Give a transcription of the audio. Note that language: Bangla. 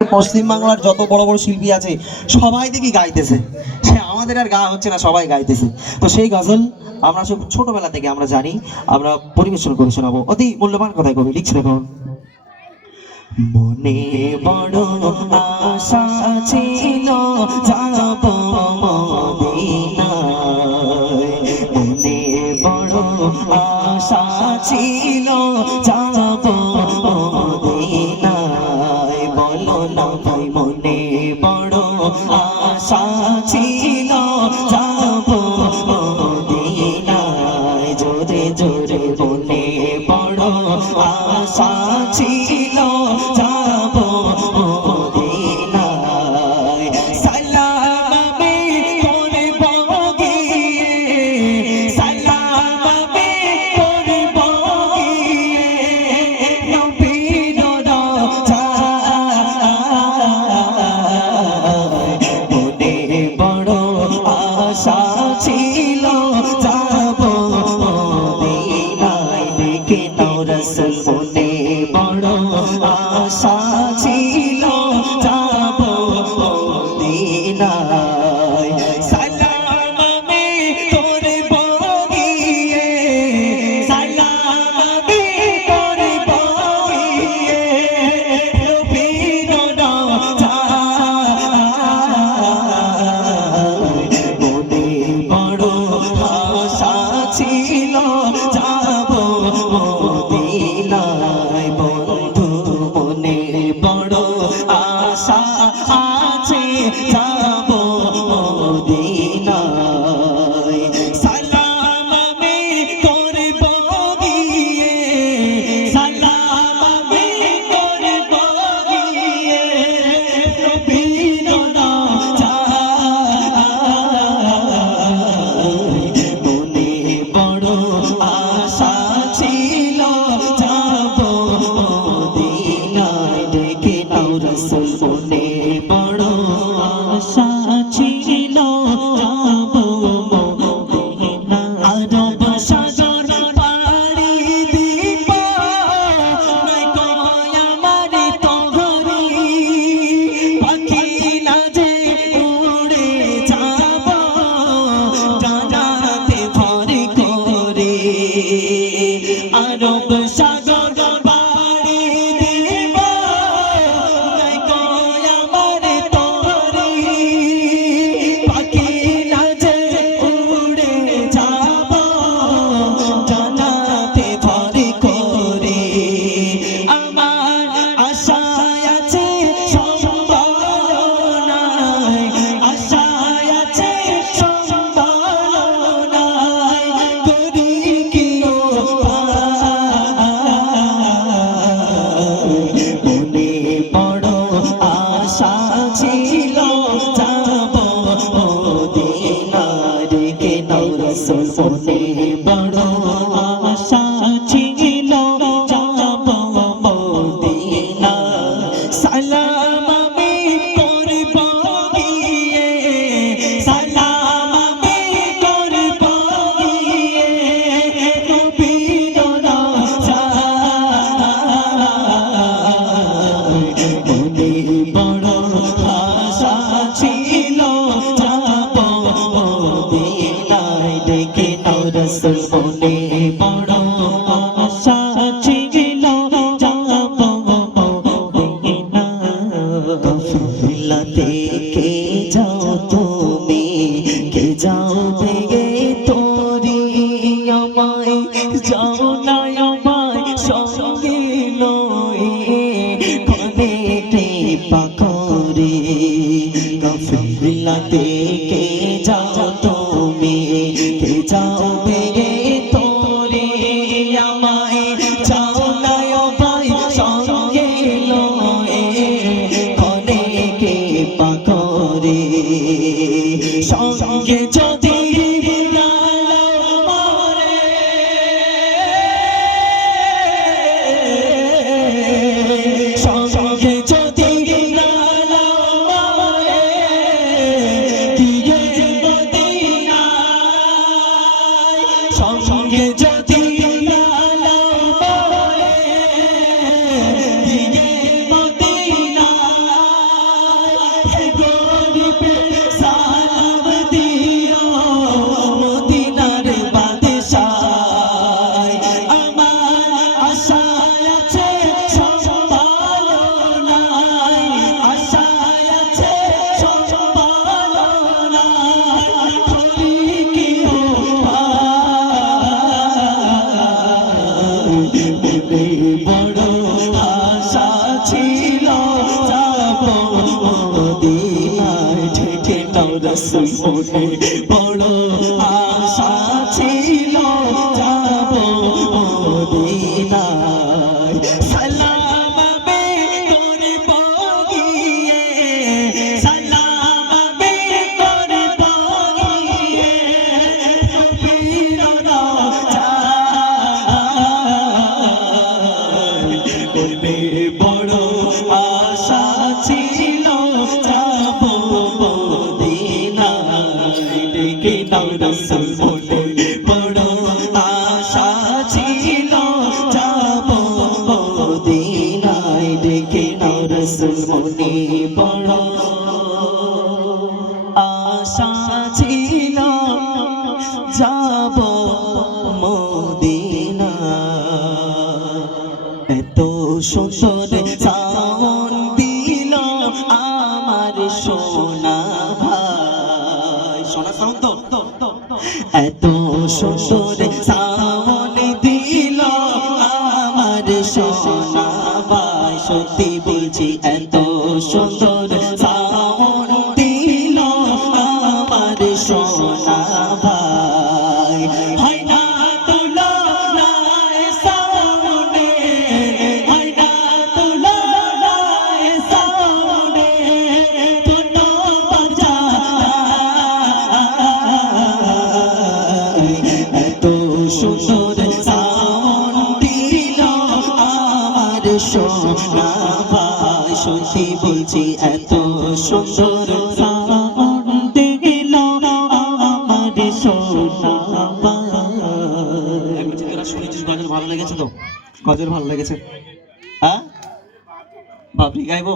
পশ্চিম বাংলার যত বড় বড় শিল্পী আছে সবাই দেখি গাইতেছে, সে আমাদের আর গা হচ্ছে না, সবাই গাইতেছে। তো সেই গজল আমরা সব ছোটবেলা থেকে আমরা জানি, আমরা পরিবেশন করে শোনাবো। অতি মূল্যবান কথাই কবি লিখছে, দেখুন। মনে বড় আশা ছিল যাব মদিনায়, মনে বড় আশা ছিল যাব মদিনায়। বলো না ভাই, মনে বড় আশা ছিল যাব মদিনায়। জোরে জোরে মনে বড় আশা ছিল যাব মদিনায়। সালাম আমি করব গিয়ে, সালাম আমি করব গিয়ে নবীর রওজায়। মনে বড় আশা ছিল যাব মদিনায়। দেখে নাও রাসূল, মনে বড় আশা ছিল যাব মদিনায়। সালাম আমি করব গিয়ে, সালাম আমি করব গিয়ে নবীর রওজায়। মনে বড় আশা ছিল যাব মদিনায়। বন্ধু মনে বড় আশা আছে যাব মদিনায়। সালাম আমি করব গিয়ে, সালাম আমি করব গিয়ে নবীর রওজায়। মনে বড় আশা ছিল যাব মদিনায়। দেখে নাও রাসূল, মনে বড় আশা ছিল যাব মদিনায়। আরব সাগর পাড়ি দিব নাই কয় আমার তগরি, পাখি না যে উড়ে যাব ডানাতে ভর করে। আরব সাগর পাড়ি দিব নাই কয় আমার তগরি, পাখি না যে উড়ে যাব ডানাতে ভর করে। আমার আশায় আছে সম্ভাবনায়, আশায় আছে সম্ভাবনায়, করি কি মনে বড় আশা ছিল যাব মদিনায়। রেখে নাও রাসূল, মনে বড় আশা ছিল যাব মদিনায়। সালাম আমি করব গিয়ে, সালাম আমি করব গিয়ে নবীর রওজায়। মনে বড় আশা ছিল যাব মদিনায়। দেখে নাও রাসূল, মনে বড় আশা ছিল যাব মদিনায়। কাফিলাতে কে যাও তুমি, কে যাও ভেগে তোরি আমায়, যাও না আমায় সঙ্গে লয়ে ক্ষণে কৃপা করে। কাফিলাতে কে যাও তুমি, কে যাও ভেগে তোরি আমায়, যাও না আমায় সঙ্গে লয়ে ক্ষণে কৃপা করে। সঙ্গে যদি সঙ্গে যদি রসুল মনে বড় আশা ছিল যাব মদিনায় সালাম বে করব গিয়ে সালাম বে করব গিয়ে নবীর মনে বড় আশা ছিল যাব মদিনায় ডেকে নাও রসুল মনে বড় আশা ছিল যাব মদিনায় ডেকে নাও রসুল মনে বড় আশা ছিল যাব মদিনায় এত সুন্দর সাউন্ড দিল আমার সোনা ভাই সোনা সাউন্ড তো এত সুন্দর সাউন্ড দিল আমার সোনা ভাই সত্যি বলছি এত সুন্দর সাউন্ড দিল আমার সোনা ভাই হয় না তুলো নাই সাউন্ডে হয় না তুলো নাই সাউন্ডে কোনো বাজা এত সুন্দর সাউন্ড দিল আমার সোনা ভাই সত্যি বলছি এত সুন্দর সাউন্ড দিল আমার সোনা ভাই শুনেছিস গজল ভালো লেগেছে তো গজল ভালো লেগেছে হ্যাঁ বাপরি গাইবো